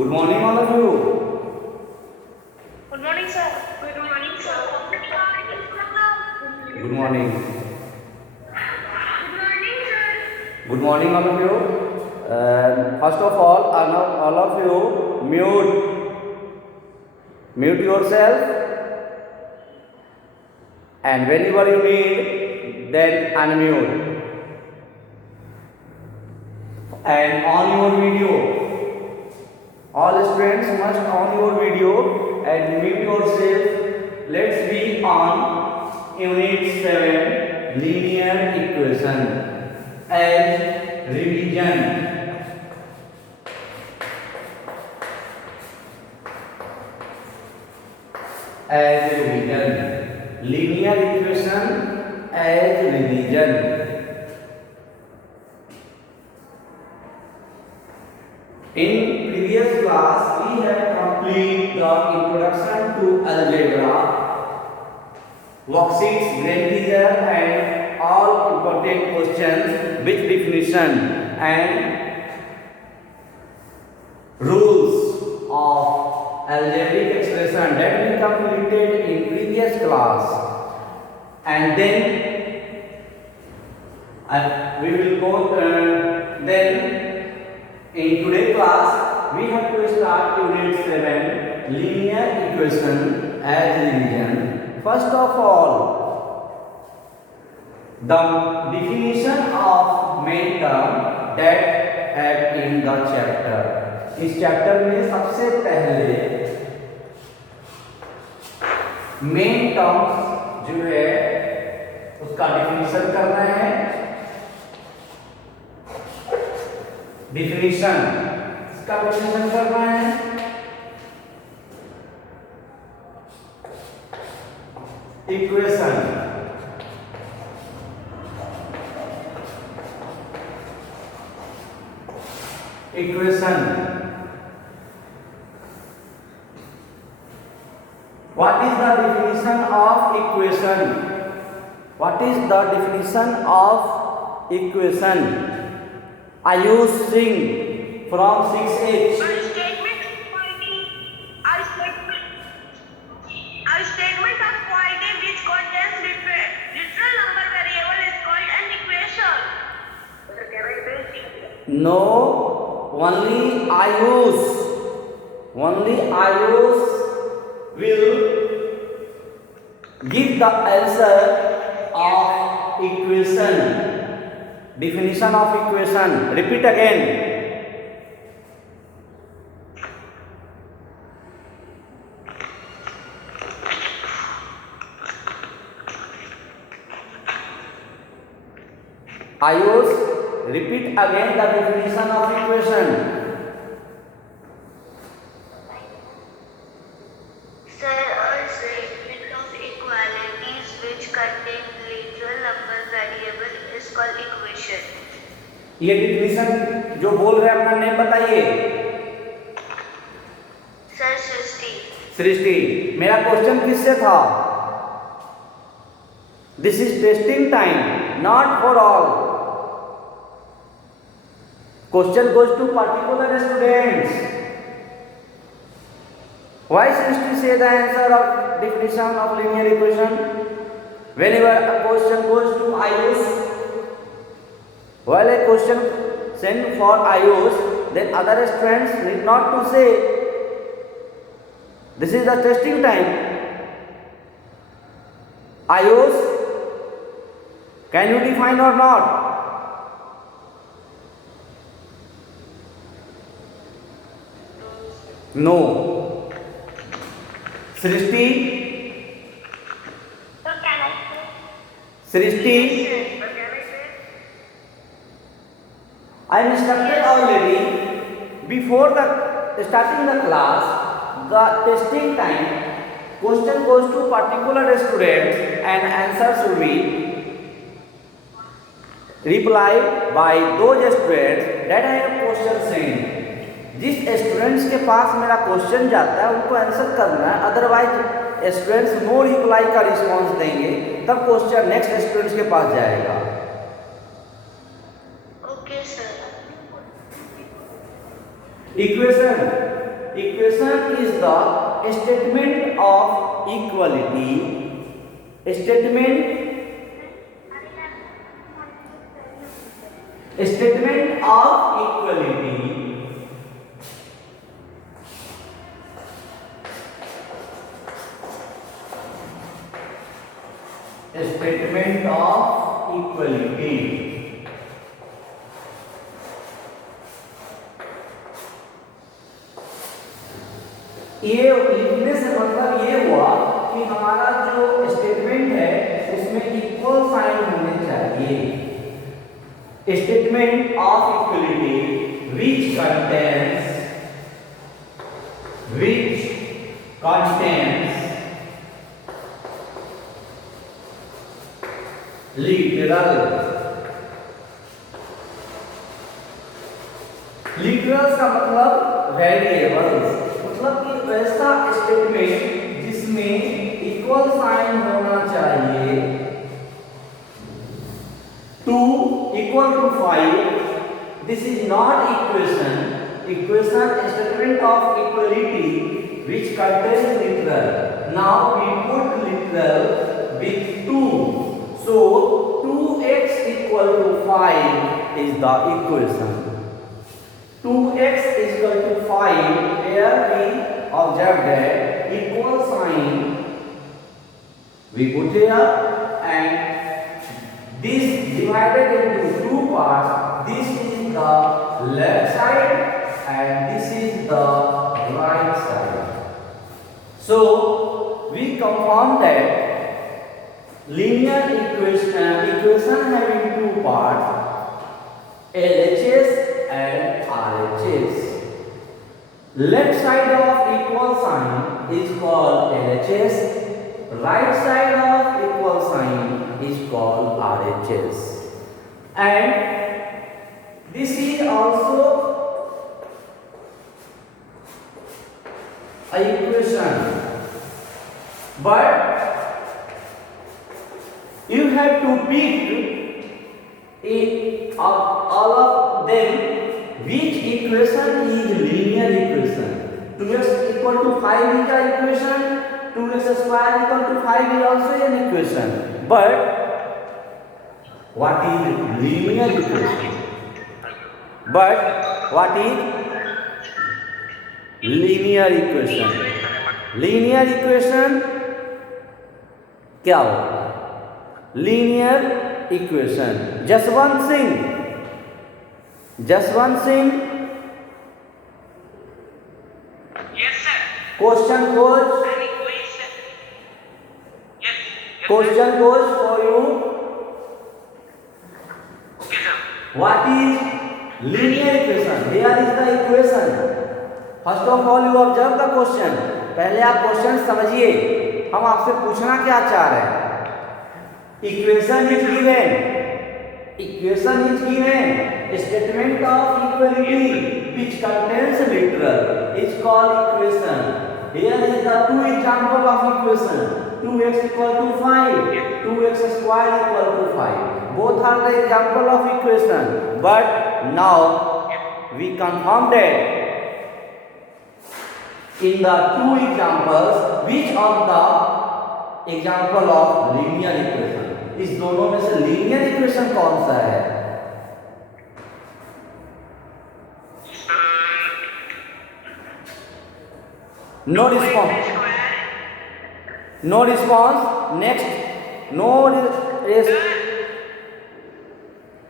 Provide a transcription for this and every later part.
Good morning, all of you. Good morning, sir. Good morning, sir. Good morning. Good morning, sir. Good morning, all of you. First of all of you mute yourself, and whenever you need, then unmute. And on your video, all students must on your video and mute yourself. Let's be on Unit 7 Linear Equation as revision. As revision. Linear equation as revision. In previous class, we have completed the introduction to algebra, worksheets, grand teaser, and all important questions with definition and rules of algebraic expression that we completed in previous class. And then we will go then. In today's class, we have to start Unit 7 Linear Equation as revision. First of all, the definition of main term that have in the chapter. इस chapter में सबसे पहले main terms जो है उसका definition करना है. Definition इसका डिफिनीशन करना है. Equation What is the definition of equation? What is the definition of equation? Ayush Singh from 6H. A statement of quantity which contains literal number variable is called an equation. No, only Ayush will give the answer of equation. Definition of equation. Repeat again. Ayush, repeat again the definition of equation. Sir, a statement of equalities which contain literal number variable is called equation. ये definition जो बोल रहे हैं अपना name बताइए. Sir सृष्टि. सृष्टि, मेरा question किससे था? This is testing time, not for all. Question goes to particular students. Why Srishti say the answer of definition of linear equation? Whenever a question goes to Ayush, while a question sent for Ayush, then other students need not to say, this is the testing time. Ayush, can you define or not? No. Srishti, Srishti, I am instructed already before the starting the class, the testing time, question goes to particular students and answer should be replied by those students that I have question sent. जिस students के पास मेरा question जाता है उनको answer करना है. Otherwise students no reply का response देंगे, तब क्वेश्चन नेक्स्ट स्टूडेंट्स के पास जाएगा. Okay sir. Equation Equation is the statement of equality. Statement of equality. Statement of equality. ये लिखने से मतलब ये हुआ कि हमारा जो स्टेटमेंट है उसमें इक्वल साइन होने चाहिए. Statement of equality which contains literals का मतलब वेरिएबल्स, मतलब कि ऐसा स्टेटमेंट जिसमें इक्वल साइन होना चाहिए. 2 equal to 5. This is not equation. Equation statement of equality which contains literal. Now we put literal with 2. So 2x equal to 5 is the equation. 2x is equal to 5. Here we observe that equal sign we put here, and this divided into 2 parts. This is the left side and this is the right side. So we confirm that linear equation having 2 parts, LHS and RHS. Left side of equal sign is called LHS. Right side of equal sign is called RHS. And this is also a equation, but you have to pick all of them which equation is linear equation. 2x equal to 5 is the equation. 2x square equal to 5 is also an equation. But what is linear equation? Linear equation क्या होगा? Linear equation. Jaswant Singh. Yes, sir. Question goes. An equation. Yes. Question goes for you. Okay, sir. What is linear equation? Here is the equation. First of all, you observe the question. पहले आप question समझिए. हम आपसे पूछना क्या चाह रहे हैं? Equation is given. Statement of equality which contains literal is called equation. Here is the 2 example of equation. 2x equal to 5. 2x square equal to 5. Both are the example of equation. But now we confirm that in the 2 examples, which of the example of linear equation? इस दोनों में से linear equation कौन सा है? No response. Next.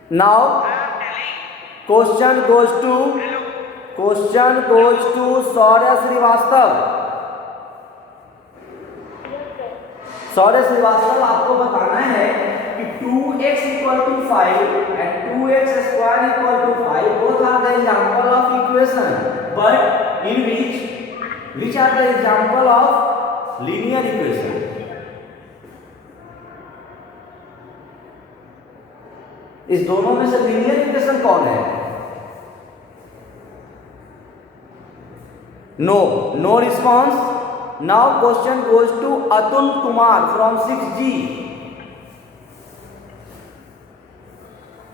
Now question goes to Saurya Srivastava. आपको बताना है कि 2x equal to 5 and 2x square equal to 5 both are the example of equation, but in which are the example of linear equation? इस दोनों में से linear equation कौन है? No response. Now question goes to Atul Kumar from 6G.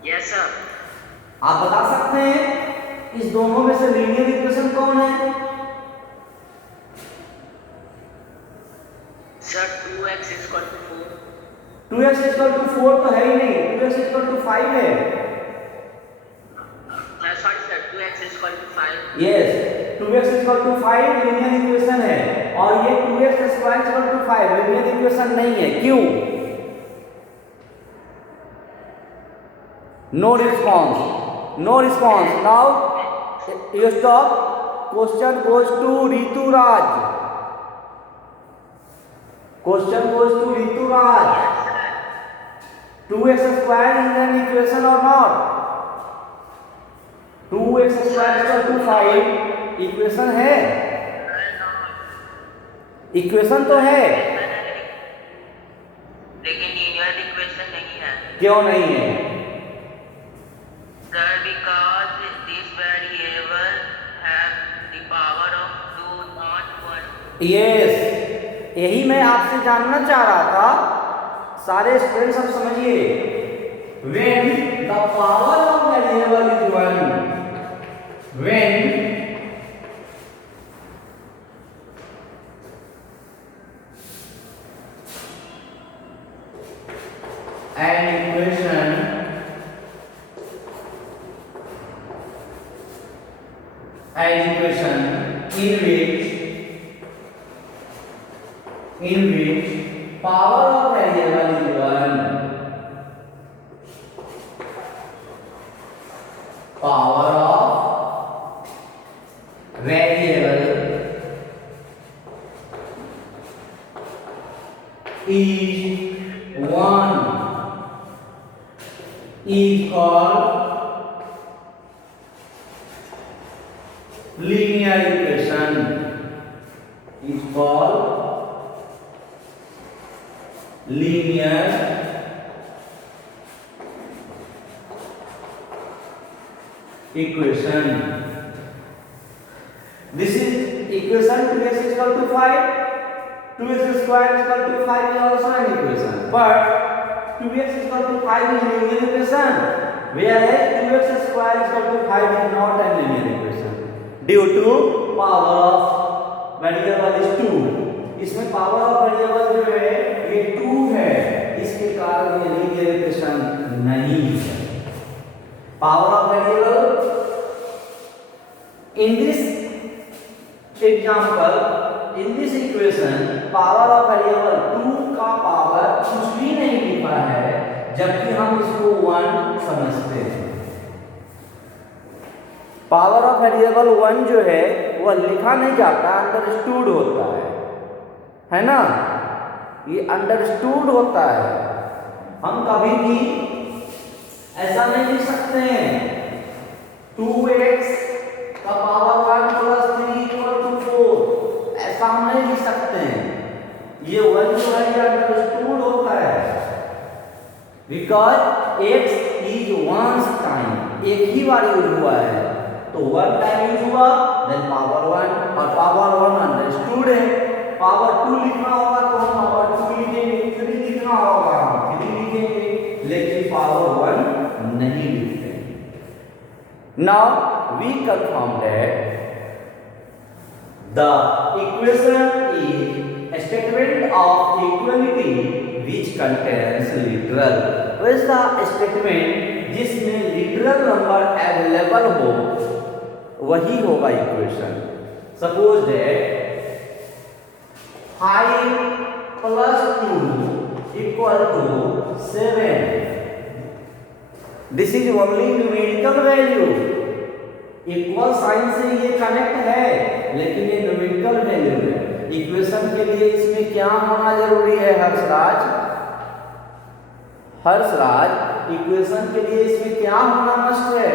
Yes, sir. आप बता सकते हैं इस दोनों में से लीनियर इक्वेशन कौन है? 2x इक्वल टू 4 तो है ही नहीं, 2x इक्वल टू 5 है। Sorry sir, 2x is equal to 5. Yes, 2x equal to 5 linear equation है, और ये 2x square equal to 5 linear equation नहीं है। क्यों? No response, no response. Now you stop. Question goes to Rituraj. Question goes to Rituraj. 2x square is an equation और not? 2x square equal to 5 equation है, equation तो है, लेकिन linear equation नहीं है। क्यों नहीं है? Sir, because this variable have the power of 2 not 1. Yes, यही मैं आपसे जानना चाह रहा था। सारे स्टूडेंट्स अब समझिए, when the power of variable is 1, when an equation in which power of variable is 1, power of variable is 1 is called linear equation, is called linear equation. This is equation 2x is equal to 5, 2x square is equal to 5 is also an equation, but 2x is equal to 5 is linear equation, whereas 2x square is equal to 5 is not a linear equation due to power of variable is 2. इसमें power of variable जो है ये 2 है, इसके कारण ये linear equation नहीं है। Power of variable in this example, in this equation, power of variable 2 का पावर कुछ भी नहीं लिखा है, जबकि हम इसको 1 समझते हैं। पावर ऑफ वेरिएबल 1 जो है वह लिखा नहीं जाता, अंडरस्टूड होता है ना? ये अंडरस्टूड होता है। हम कभी भी ऐसा नहीं लिख सकते हैं 2x का पावर 1 प्लस 3 इक्वल टू 4, ऐसा हम नहीं लिख सकते हैं। ये 1 जो है ये अंडरस्टूड होता है, because x is once time, एक ही बार यूज हुआ है, तो 1 टाइम यूज हुआ, देन पावर 1, और पावर 1 अंडरस्टूड है। पावर 2 लिखना होगा तो हम पावर 2 लिखेंगे, 3 लिखना होगा हम 3 लिखेंगे, लेकिन पावर 1 नहीं लिखते। Now we confirm that the equation is a statement of equality which contains literal। वैसा स्टेटमेंट जिसमें लिटरल नंबर अवेलेबल हो वही होगा equation. Suppose that 5 plus 2 equal to 7। This is only numerical value। Equal sign से ये connect है, लेकिन ये न्यूमेरिकल वैल्यू है। इक्वेशन के लिए इसमें क्या होना जरूरी है हर्षराज? हर्षराज, इक्वेशन के लिए इसमें क्या होना मस्ट है?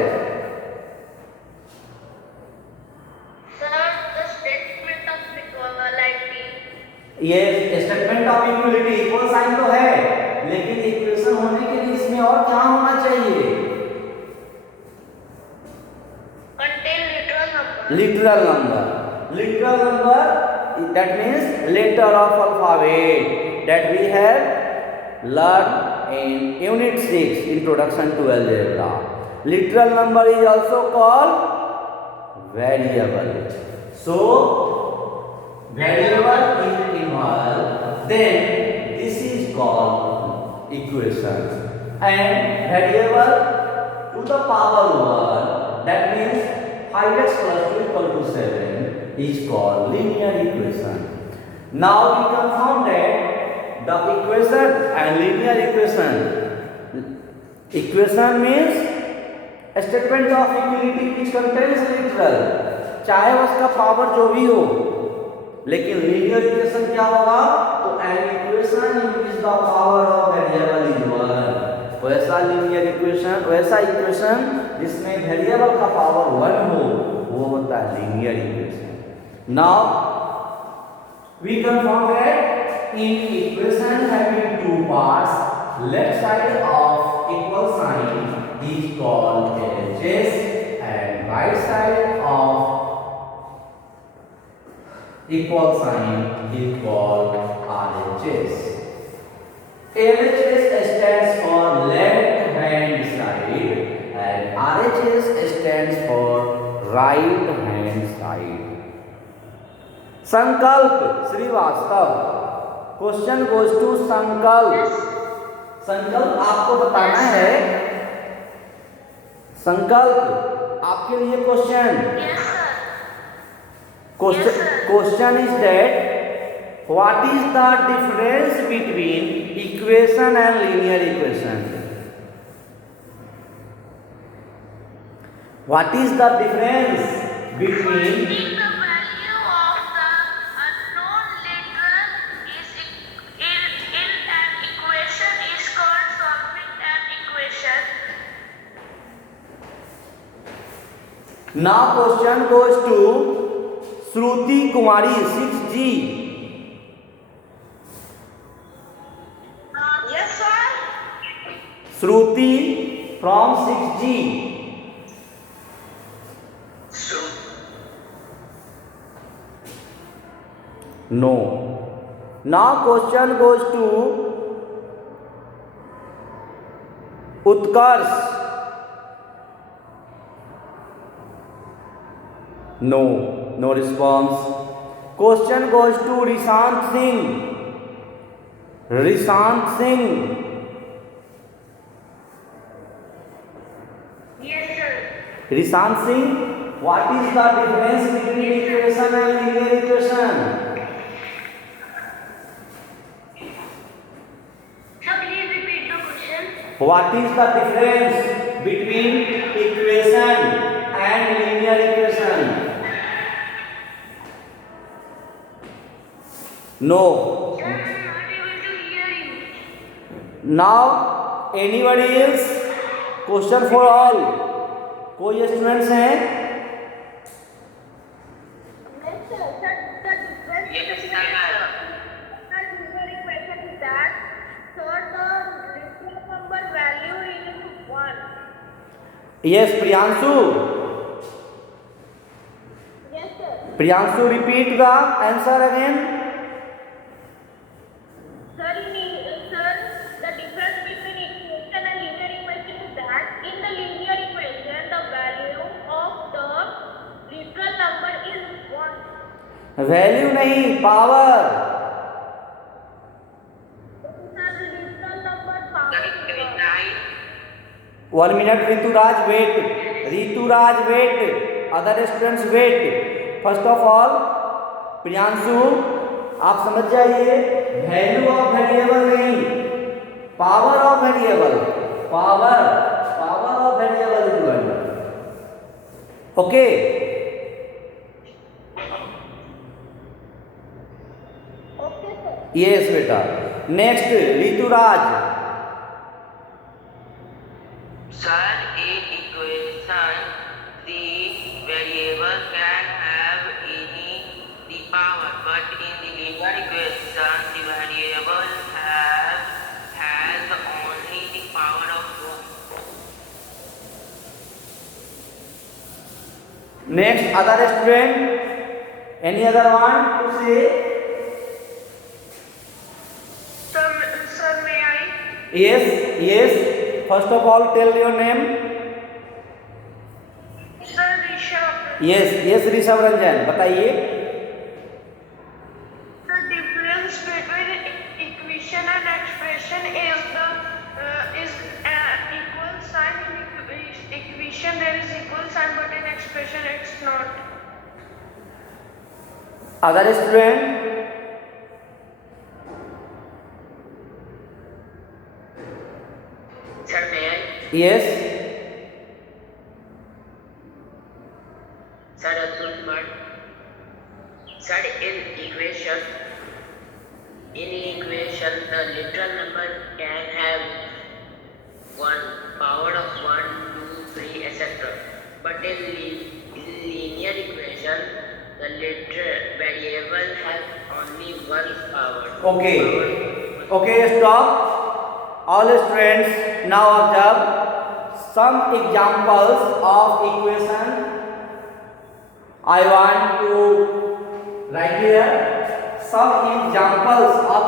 ये statement of equality, equal sign तो है, लेकिन इक्वेशन होने के लिए इसमें और क्या होना चाहिए? Literal number. Literal number that means letter of alphabet that we have learn in unit 6 introduction to algebra. Literal number is also called variable. So variable is involved, then this is called equation. And variable to the power 1, that means 5x plus 2 equal to 7 is called linear equation. Now we confirm that the equation and linear equation means a statement of equality which contains literal, चाहे उसका power जो भी हो, लेकिन linear equation क्या होगा? तो an equation in which the power of variable is 1, वैसा लीनियर इक्वेशन, वैसा इक्वेशन जिसमें वेरिएबल का पावर 1 हो, वो होता है linear equation. Now we confirm that in equation having two parts, left side of equal sign is called LHS and right side of equal sign is called RHS. LHS stands for left hand side and RHS stands for right hand side. संकल्प Srivastava, question goes to संकल्प. संकल्प आपको बताना है. संकल्प आपके लिए question. Yes, sir. Question is that what is the difference between equation and linear equation? What is the difference between Finding the value of the unknown literal is in an equation is called solving an equation. now question goes to Shruti Kumari 6G. Yes, sir. Shruti from 6G. No. Now question goes to Utkarsh. No. No response. Question goes to Rishant Singh. Rishant Singh. Yes, sir. Rishant Singh, what is the difference between equation and linear equation? Sir, please repeat the question. What is the difference between equation and linear equation? No. Sir, I am not able to hear you. Now anybody else? Question for all. कोई students हैं? Yes, sir. Sir, the difference Yes, between sir. the linear equation is that, sir, the literal number value is 1. Yes, Priyanshu. Yes, sir. Priyanshu, repeat the answer again. Sir, the difference between equation and linear equation is that in the linear equation, the value of the literal number is 1. Value नहीं, power. Sir, the literal number power That is is 1. right. 1 minute, Rituraj, wait. Rituraj, wait. Other students, wait. First of all, Priyanshu, आप समझ जाइए, value of variable नहीं, power of variable. Power of variable is 1. Okay. Okay, sir. Yes बेटा. Next Rituraj. Sir, in equation, the variable can have any the power, but in the linear equation, the variable has only the power of 1. Next, other student. Any other one to say? Sir, may I? Yes. First of all, tell your name. Sir, Rishabh. Yes, Rishabh Ranjan, बताइए. The difference between equation and expression is the Other student? Sir, may I? Yes. Sir, Atul Kumar. Sir, in equation, the literal number can have one power of 1, 2, 3, etc. But in linear equation, the literal variable has only one power. Okay, stop. All students, now observe some examples of equation. I want to write here some examples of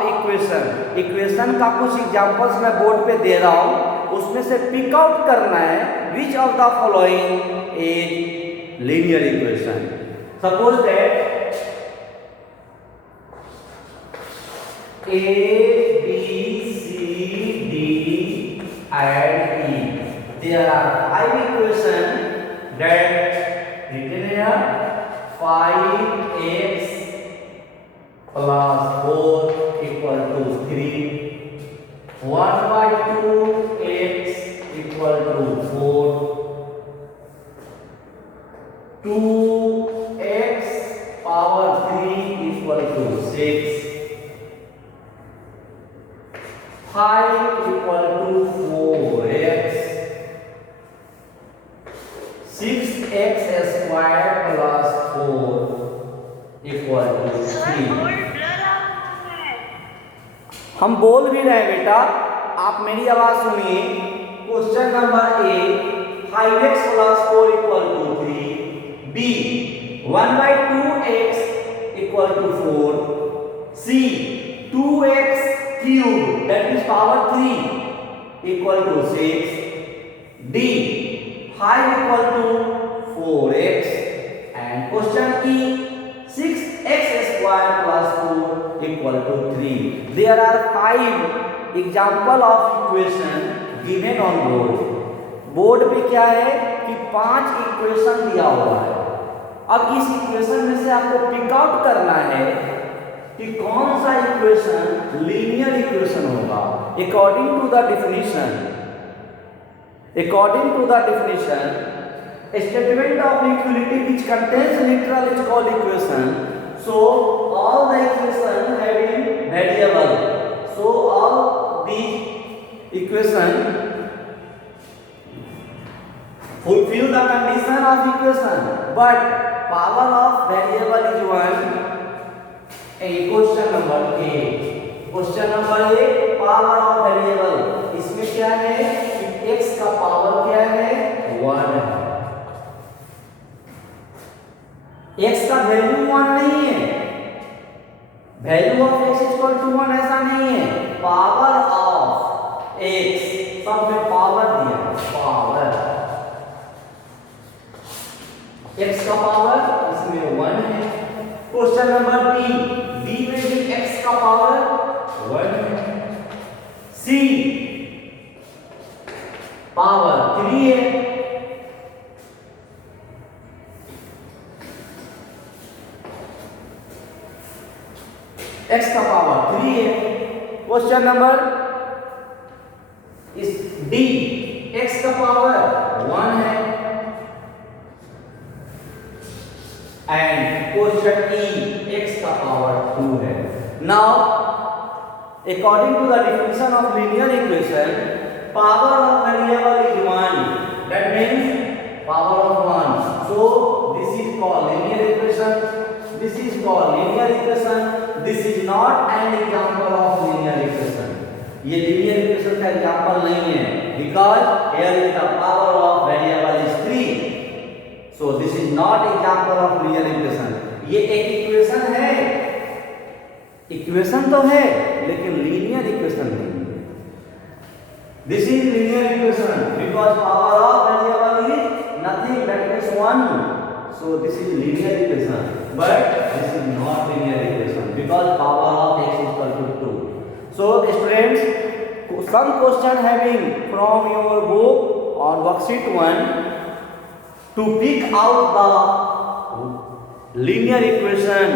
equation का कुछ examples मैं board पे दे रहा हूं, उसमें से pick out करना है which of the following is linear equation. Suppose that A, B, C, D and E. There are 5 equations that written here. 5x plus 4 equal to 3. 1 by 2x equal to 4. 2x power 3 equal to 6. 5 equal to 4x. 6x square plus 4 equal to 3. हम बोल भी रहे हैं बेटा, आप मेरी आवाज सुनिए. Question number A 5x plus 4 equal to 3. B 1 by 2x equal to 4. C 2x cube that is power 3 equal to 6. D 5 equal to 4x. And question E 6x square plus 4 equal to 3. There are 5 example of equation given on board. Board पे क्या है कि 5 equation दिया हुआ है. अब इस equation में से आपको पिक आउट करना है कि कौन सा इक्वेशन लीनियर इक्वेशन होगा. According to the definition, statement of equality which contains literal is called equation. So all the equation having variable. So all these equation fulfill the condition of equation, but power of variable is 1. Question number A, power of variable. इसमें क्या है कि x का power क्या है 1 है. x का value 1 नहीं है. Value of x equal to 1 ऐसा नहीं है. पावर ऑफ x, सब में पावर दिया है. पावर x का पावर इसमें 1 है. क्वेश्चन नंबर बी में भी x का पावर 1 है. सी पावर 3 है. x का पावर 3 है. क्वेश्चन नंबर इस डी x का पावर 1 है. एंड क्वेश्चन ई x का पावर 2 है. Now according to the definition of linear equation, power of variable is 1. That means power of 1. So this is called linear equation. This is called linear equation. This is not an example of linear equation. ये linear equation का example नहीं है, because here is the power of variable is 3. So this is not example of linear equation. ये एक equation है, equation तो है लेकिन लीनियर इक्वेशन नहीं है. This is linear equation because power of variable is nothing, that means 1. So this is linear equation, but this is not linear equation because power of x equal to 2. So students, some question having from your book on worksheet 1 to pick out the linear equation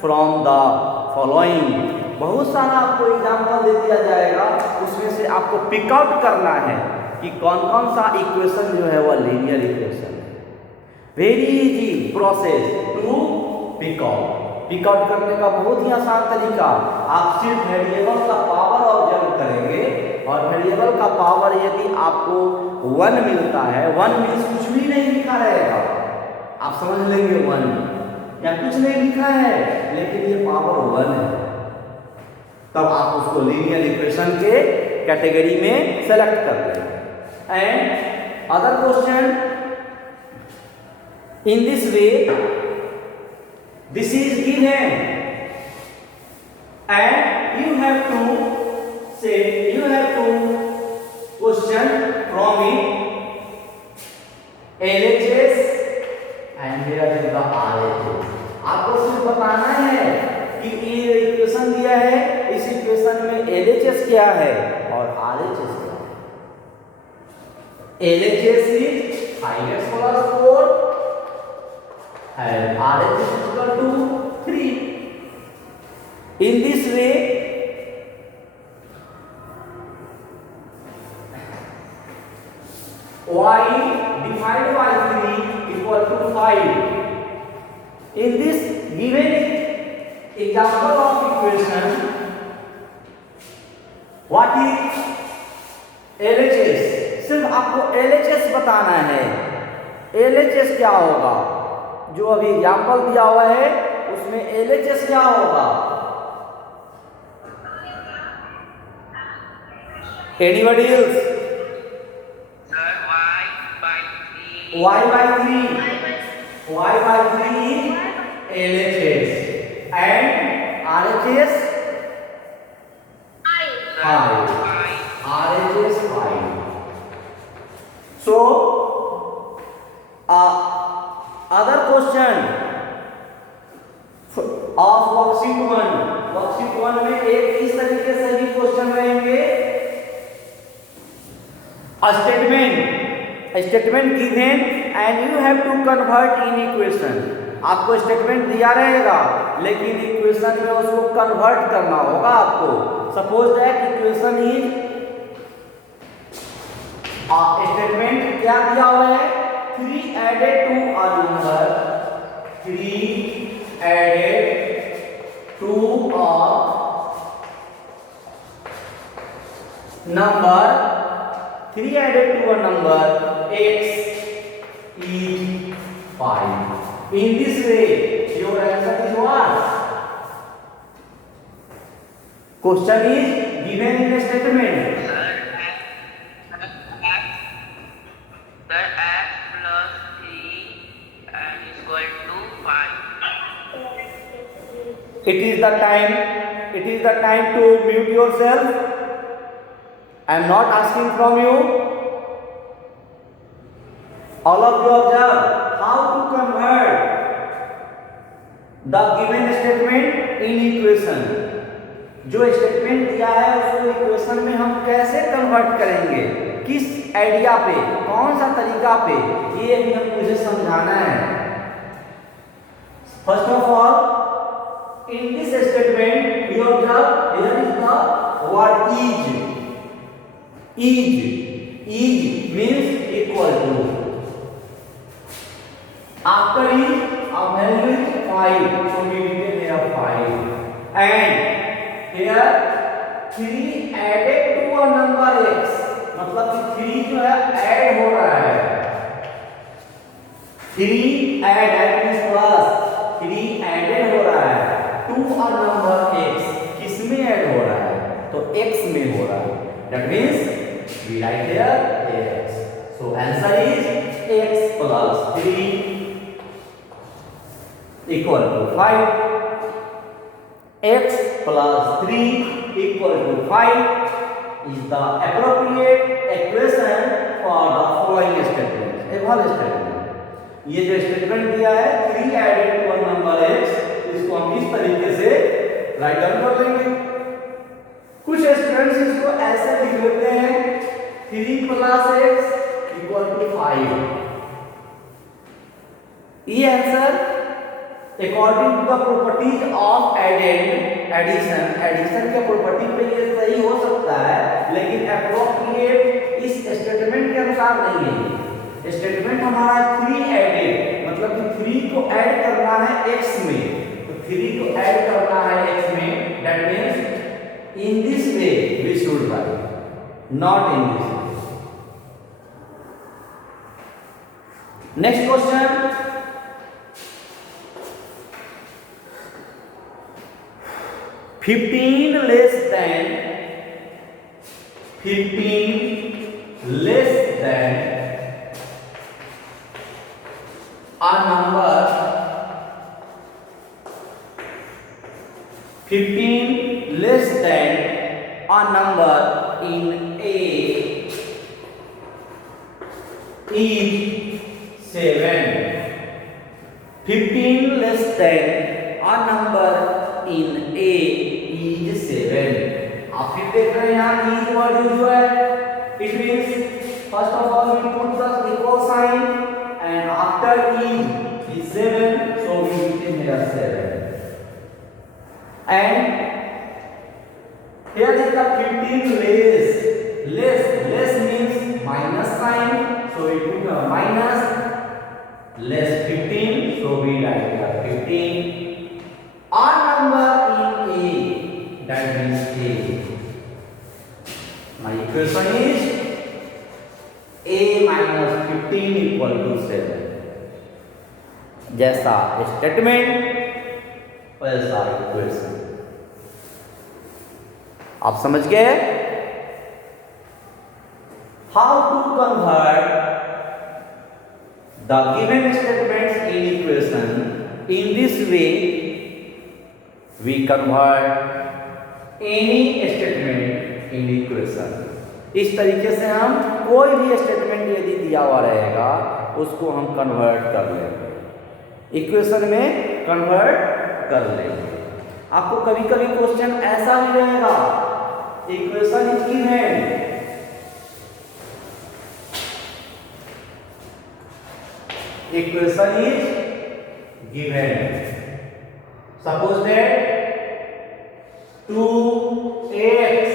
from the following. बहुत सारा आपको example दे दिया जाएगा, उसमें से आपको pick out करना है कि कौन कौन सा इक्वेशन जो है वह लीनियर इक्वेशन है। Very easy process to pick out. Pick out करने का बहुत ही आसान तरीका, आप सिर्फ वेरिएबल का पावर ऑब्जर्व करेंगे और वेरिएबल का पावर यदि आपको 1 मिलता है, 1 मीन्स कुछ भी नहीं लिखा रहेगा, आप समझ लेंगे 1 या कुछ नहीं लिखा है लेकिन ये पावर 1 है, तब आप उसको लीनियर इक्वेशन के कैटेगरी में सेलेक्ट कर लेंगे। And other question in this way, this is given and you have to question from it LHS and here is the RHS। आपको सिर्फ बताना है कि ये इक्वेशन दिया है, इस इक्वेशन में LHS क्या है और RHS क्या है। LHS is 5x plus 4 and RHS is equal to 3. In this way, y divided by 3 equal to 5. In this given example of equation, what is LHS? सिर्फ आपको LHS बताना है। LHS क्या होगा? जो अभी एग्जाम्पल दिया हुआ है उसमें LHS क्या होगा? Anybody else? Sir, y by 3. Y by 3. Y by 3 is LHS and RHS 5. RHS 5. So other question of worksheet 1, worksheet 1 में एक इस तरीके से भी क्वेश्चन रहेंगे। Statement given and you have to convert in equation. आपको स्टेटमेंट दिया रहेगा लेकिन इक्वेशन में उसको कन्वर्ट करना होगा आपको। Suppose that equation is, statement क्या दिया हुआ है, 3 added to a number, 3 added to a number, 3 added to a number x is 5. In this way, your answer is what? Question is given in a statement. Sir, x plus 3 and is equal to 5. It is the time to mute yourself. I am not asking from you. All of you observe how to convert the given statement in equation. जो statement दिया है उसको equation में हम कैसे convert करेंगे, किस idea पे, कौन सा तरीका पे, ये भी हम मुझे समझाना है। First of all, in this statement we observe here is the word is means equal to. After is our value is 5, so we will here 5 and here 3 added to a number x, मतलब कि 3 जो है add हो रहा है, 3 add means plus, 3 added हो रहा है टू अ नंबर x, किस में ऐड हो रहा है, तो x में हो रहा है, that means we write here x, so answer is x plus 3 equal to 5. X plus 3 equal to 5 is the appropriate equation for the following statement. Eval statement, ये जो स्टेटमेंट दिया है 3 added to a number x, इसको हम इस तरीके से write down कर लेंगे। कुछ स्टूडेंट्स इसको ऐसे लिख लेते हैं 3 plus x equal to 5। ये answer according to the properties of addition के प्रॉपर्टी पे ये सही हो सकता है, लेकिन अप्रोप्रिएट इस स्टेटमेंट के अनुसार नहीं है। स्टेटमेंट हमारा 3 एडेड, मतलब कि 3 को ऐड करना है x में, तो 3 को ऐड करना है x में, that means in this way we should write, not in this way. Next question, 15 less than a number 15 less than a number in A is 7. 15 less than a number in A is 7. आप फिर देख रहे हैं यहाँ is word use हुआ है, it means first of all we put the equal sign and after is 7, so we written here 7. And here is the 15 less means minus sign, so we put a minus, less 15, so we write here 15. Our number in A, that means A. My equation is A minus 15 equal to 7. जैसा statement वैसा equation. आप समझ गए? How to convert the given statements in equation. In this way we convert any statement in equation. इस तरीके से हम कोई भी स्टेटमेंट यदि दिया हुआ रहेगा उसको हम कन्वर्ट कर लेंगे, इक्वेशन में कन्वर्ट कर लेंगे। आपको कभी कभी क्वेश्चन ऐसा भी रहेगा, equation is given, equation is given, suppose that 2x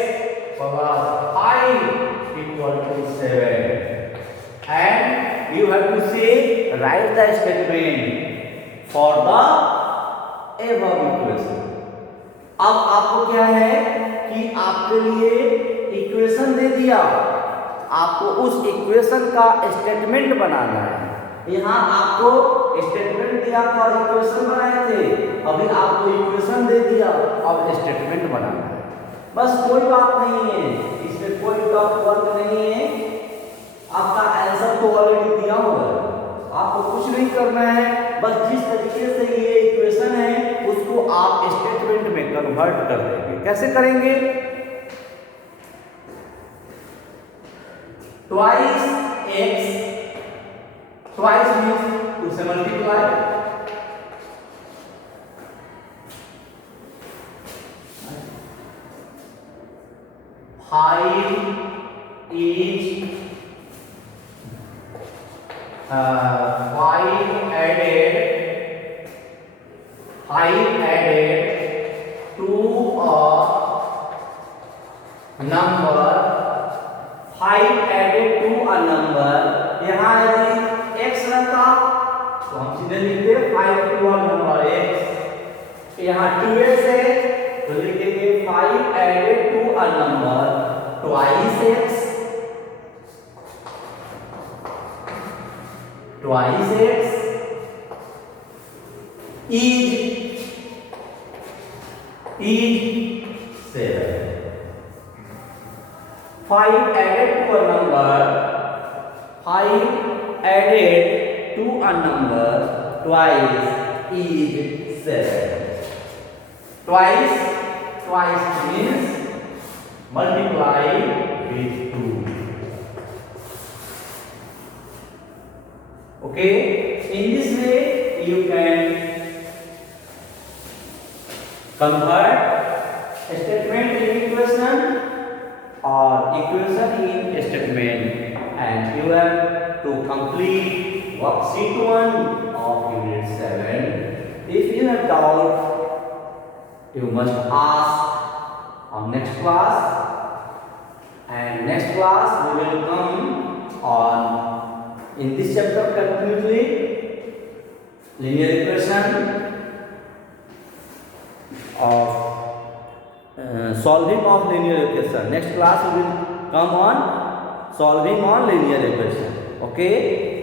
plus 5 equal to 7 and you have to say write the statement for the above equation। अब आपको क्या है कि आपके लिए इक्वेशन दे दिया, आपको उस इक्वेशन का स्टेटमेंट बनाना है। यहाँ आपको स्टेटमेंट दिया था और इक्वेशन बनाए थे, अभी आपको इक्वेशन दे दिया, अब स्टेटमेंट बनाना है। बस कोई बात नहीं है, इसमें कोई टफ वर्क नहीं है, आपका आंसर तो ऑलरेडी दिया हुआ है, आपको कुछ नहीं करना है, बस जिस तरीके से ये इक्वेशन है उसको आप स्टेटमेंट में कन्वर्ट कर देंगे। कैसे करेंगे? Twice x, twice means two से multiply, 5 is 5 added to a number, 5 added to a number। यहाँ यदि x रहता तो हम सीधे लिखते 5 to a number x, यहाँ 2x है तो लिखेंगे 5 added to a number twice x, twice x is 7। 5 added to a number, 5 added to a number twice is 7। Twice means multiply with 2. Okay, in this way you can convert statement in equation or equation in statement, and you have to complete worksheet 1 of unit 7 If you have doubt, you must ask on next class. And next class we will come on in this chapter continuously linear equation of solving of linear equation. Next class we will come on solving on linear equation. Okay.